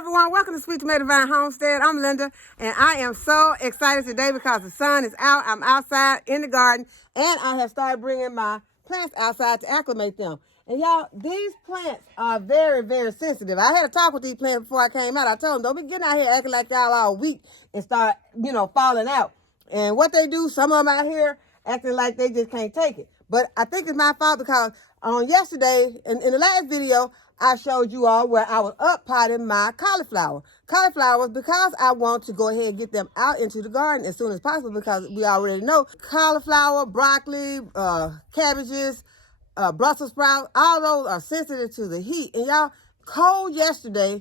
everyone, welcome to Sweet Tomato Vine Homestead. I'm Linda, and I am so excited today because the sun is out. I'm outside in the garden, and I have started bringing my plants outside to acclimate them. And y'all, these plants are very, very sensitive. I had a talk with these plants before I came out. I told them, don't be getting out here acting like y'all all weak and start, falling out. And what they do, some of them out here acting like they just can't take it. But I think it's my fault because on yesterday, in the last video, I showed you all where I was up potting my cauliflower. Cauliflowers, because I want to go ahead and get them out into the garden as soon as possible, because we already know cauliflower, broccoli, cabbages, Brussels sprouts, all those are sensitive to the heat. And y'all, cold yesterday,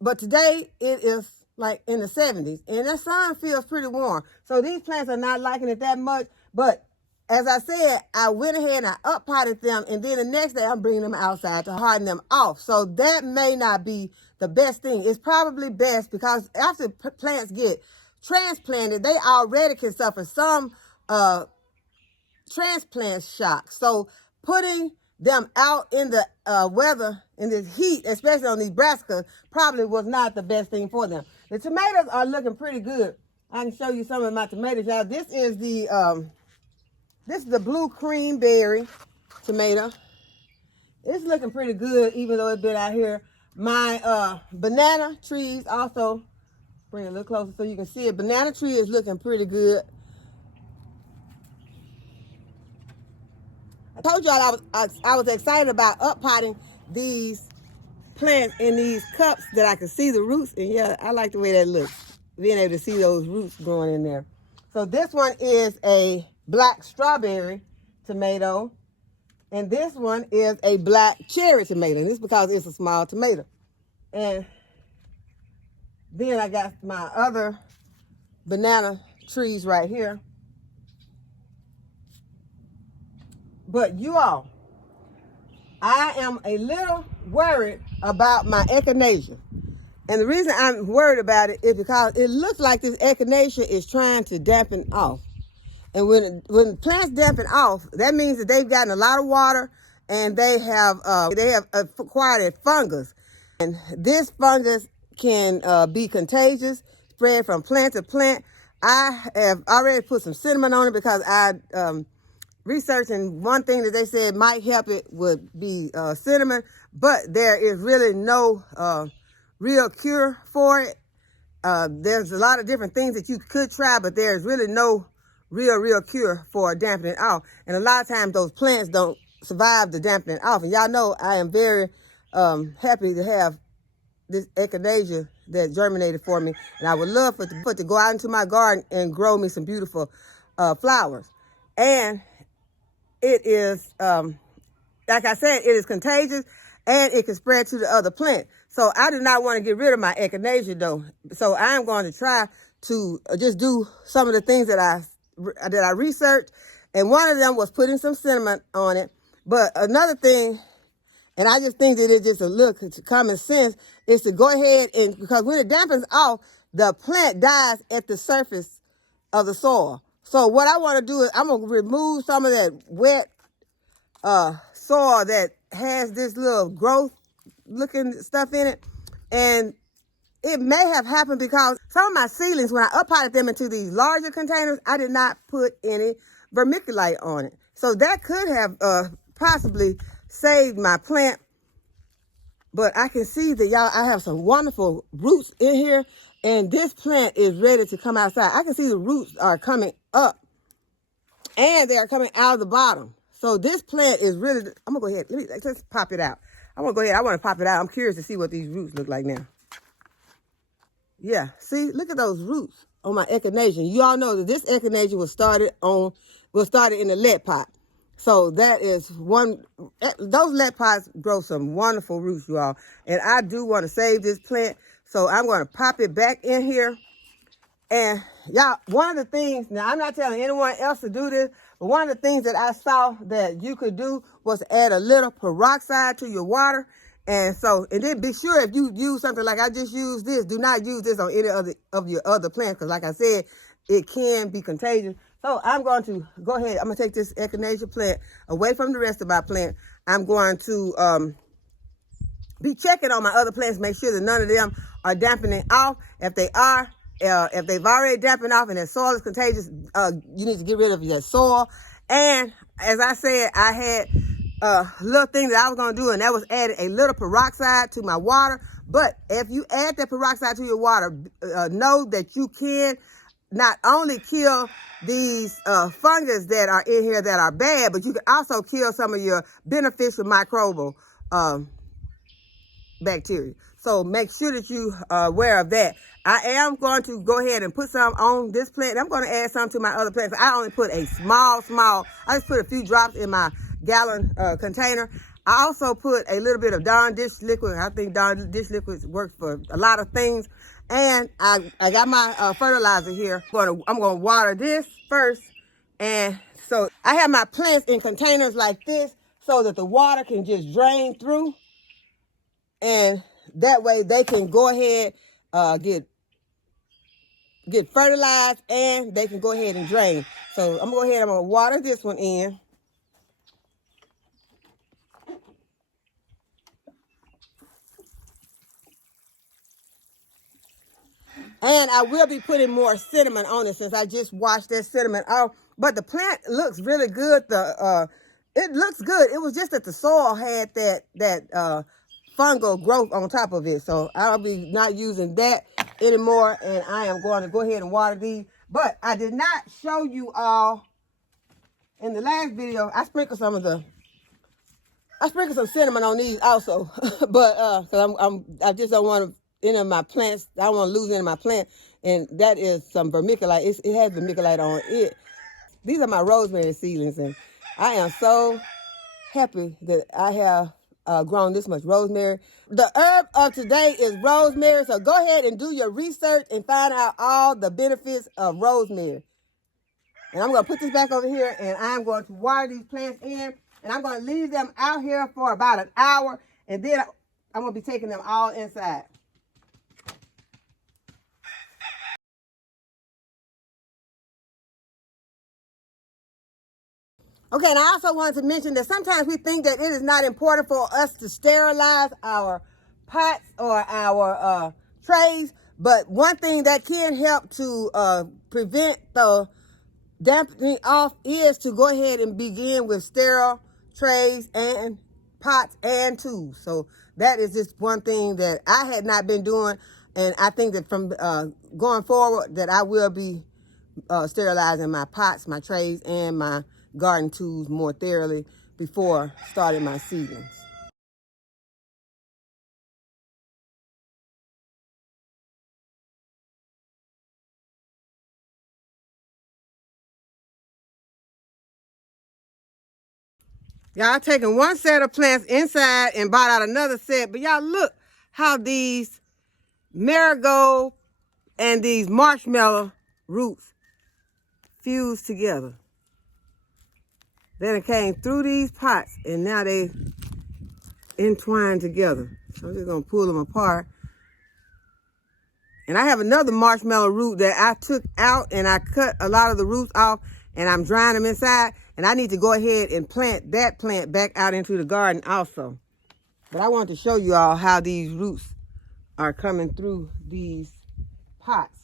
but today it is like in the 70s, and the sun feels pretty warm. So these plants are not liking it that much, but as I said, I went ahead and I up potted them, and then the next day I'm bringing them outside to harden them off. So that may not be the best thing. It's probably best because after plants get transplanted, they already can suffer some transplant shock. So putting them out in the weather, in this heat, especially on these brassicas, probably was not the best thing for them. The tomatoes are looking pretty good. I can show you some of my tomatoes, y'all. This is the blue cream berry tomato. It's looking pretty good, even though it's been out here. My banana trees also, bring it a little closer so you can see it. Banana tree is looking pretty good. I told y'all I was excited about up potting these plants in these cups that I could see the roots. And yeah, I like the way that looks, being able to see those roots growing in there. So this one is a black strawberry tomato, and this one is a black cherry tomato, and this is because it's a small tomato. And then I got my other banana trees right here. But you all, I am a little worried about my echinacea. And the reason I'm worried about it is because it looks like this echinacea is trying to dampen off. And when plants dampen off, that means that they've gotten a lot of water, and they have acquired a fungus. And this fungus can be contagious, spread from plant to plant. I have already put some cinnamon on it because I researched, and one thing that they said might help it would be cinnamon, but there is really no real cure for it. There's a lot of different things that you could try, but there's really no real cure for dampening off. And a lot of times those plants don't survive the dampening off. And y'all know I am very happy to have this echinacea that germinated for me. And I would love for it to go out into my garden and grow me some beautiful flowers. And it is, like I said, it is contagious, and it can spread to the other plant. So I do not want to get rid of my echinacea though. So I am going to try to just do some of the things that I researched, and one of them was putting some cinnamon on it. But another thing, and I just think that it's just it's common sense, is to go ahead and, because when it dampens off, the plant dies at the surface of the soil. So what I want to do is I'm going to remove some of that wet soil that has this little growth looking stuff in it. And it may have happened because some of my seedlings, when I up potted them into these larger containers, I did not put any vermiculite on it. So that could have possibly saved my plant. But I can see that, y'all, I have some wonderful roots in here, and this plant is ready to come outside. I can see the roots are coming up, and they are coming out of the bottom. So this plant is really, I'm going to go ahead. Let's pop it out. I want to pop it out. I'm curious to see what these roots look like now. Yeah, see, look at those roots on my echinacea. You all know that this echinacea was started in the LetPot. So that is one, those LetPots grow some wonderful roots, you all. And I do want to save this plant. So I'm going to pop it back in here. And y'all, one of the things, now I'm not telling anyone else to do this, but one of the things that I saw that you could do was to add a little peroxide to your water. And then be sure, if you use something like I just used this, do not use this on any of your other plants, because like I said, it can be contagious. So I'm going to go ahead. I'm going to take this echinacea plant away from the rest of my plant. I'm going to be checking on my other plants, make sure that none of them are dampening off. If they are, if they've already dampened off and their soil is contagious, you need to get rid of your soil. And as I said, I had a little thing that I was going to do, and that was add a little peroxide to my water. But if you add that peroxide to your water, know that you can not only kill these fungus that are in here that are bad, but you can also kill some of your beneficial microbial bacteria. So make sure that you are aware of that. I am going to go ahead and put some on this plant. I'm going to add some to my other plants. I only put a small, I just put a few drops in my gallon container. I also put a little bit of Dawn dish liquid. I think Dawn dish liquid works for a lot of things. And I got my fertilizer here. I'm going to water this first. And so I have my plants in containers like this so that the water can just drain through. And that way they can go ahead, get fertilized, and they can go ahead and drain. So I'm going to water this one in. And I will be putting more cinnamon on it since I just washed that cinnamon off. But the plant looks really good. It looks good. It was just that the soil had that fungal growth on top of it. So I'll be not using that anymore. And I am going to go ahead and water these. But I did not show you all in the last video. I sprinkled some cinnamon on these also. But because I just don't want to any of my plants. I don't want to lose any of my plant. And that is some vermiculite. It has vermiculite on it. These are my rosemary seedlings. And I am so happy that I have grown this much rosemary. The herb of today is rosemary. So go ahead and do your research and find out all the benefits of rosemary. And I'm going to put this back over here, and I'm going to water these plants in. And I'm going to leave them out here for about an hour. And then I'm going to be taking them all inside. Okay, and I also wanted to mention that sometimes we think that it is not important for us to sterilize our pots or our trays, but one thing that can help to prevent the dampening off is to go ahead and begin with sterile trays and pots and tubes. So that is just one thing that I had not been doing, and I think that from going forward that I will be sterilizing my pots, my trays, and my garden tools more thoroughly before starting my seedlings. Y'all taking one set of plants inside and bought out another set, but y'all look how these marigold and these marshmallow roots fuse together. Then it came through these pots and now they entwined together. So I'm just gonna pull them apart. And I have another marshmallow root that I took out and I cut a lot of the roots off and I'm drying them inside. And I need to go ahead and plant that plant back out into the garden also. But I want to show you all how these roots are coming through these pots.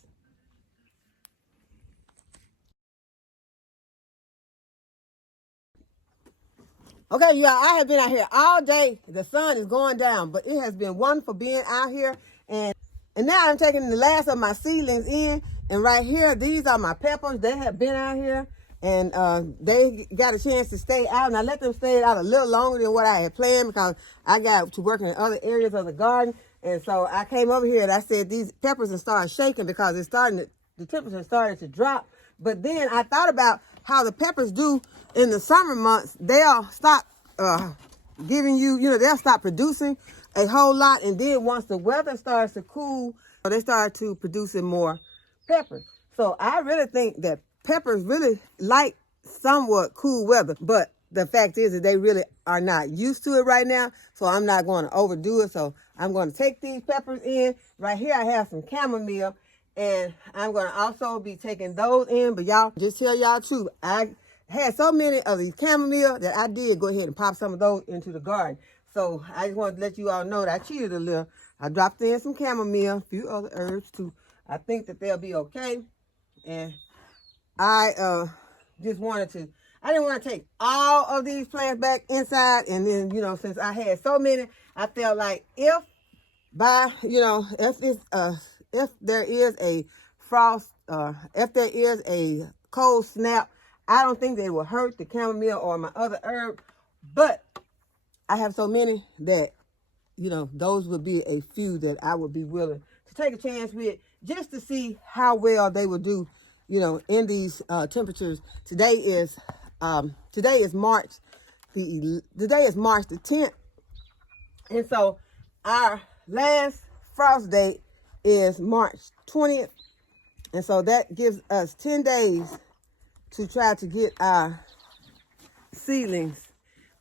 Okay, y'all, I have been out here all day. The sun is going down, but it has been wonderful being out here. And now I'm taking the last of my seedlings in. And right here, these are my peppers. They have been out here, and they got a chance to stay out. And I let them stay out a little longer than what I had planned because I got to work in other areas of the garden. And so I came over here and I said these peppers have started shaking because the temperature started to drop. But then I thought about how the peppers do in the summer months. They'll stop giving you, they'll stop producing a whole lot. And then once the weather starts to cool, they start to producing more peppers. So I really think that peppers really like somewhat cool weather. But the fact is that they really are not used to it right now. So I'm not going to overdo it. So I'm going to take these peppers in. Right here I have some chamomile. And I'm going to also be taking those in. But y'all, just tell y'all the truth. I had so many of these chamomile that I did go ahead and pop some of those into the garden. So I just wanted to let you all know that I cheated a little. I dropped in some chamomile, a few other herbs too. I think that they'll be okay. And I just wanted to, I didn't want to take all of these plants back inside. And then, you know, since I had so many, I felt like if there is a frost, if there is a cold snap, I don't think they will hurt the chamomile or my other herb. But I have so many that, you know, those would be a few that I would be willing to take a chance with just to see how well they will do, you know, in these temperatures. Today is March the 10th. And so our last frost date is March 20th. And so that gives us 10 days to try to get our seedlings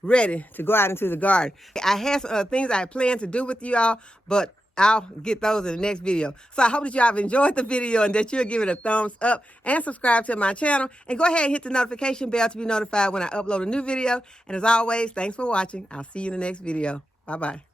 ready to go out into the garden. I have some other things I plan to do with you all, but I'll get those in the next video. So I hope that you all have enjoyed the video and that you'll give it a thumbs up and subscribe to my channel. And go ahead and hit the notification bell to be notified when I upload a new video. And as always, thanks for watching. I'll see you in the next video. Bye-bye.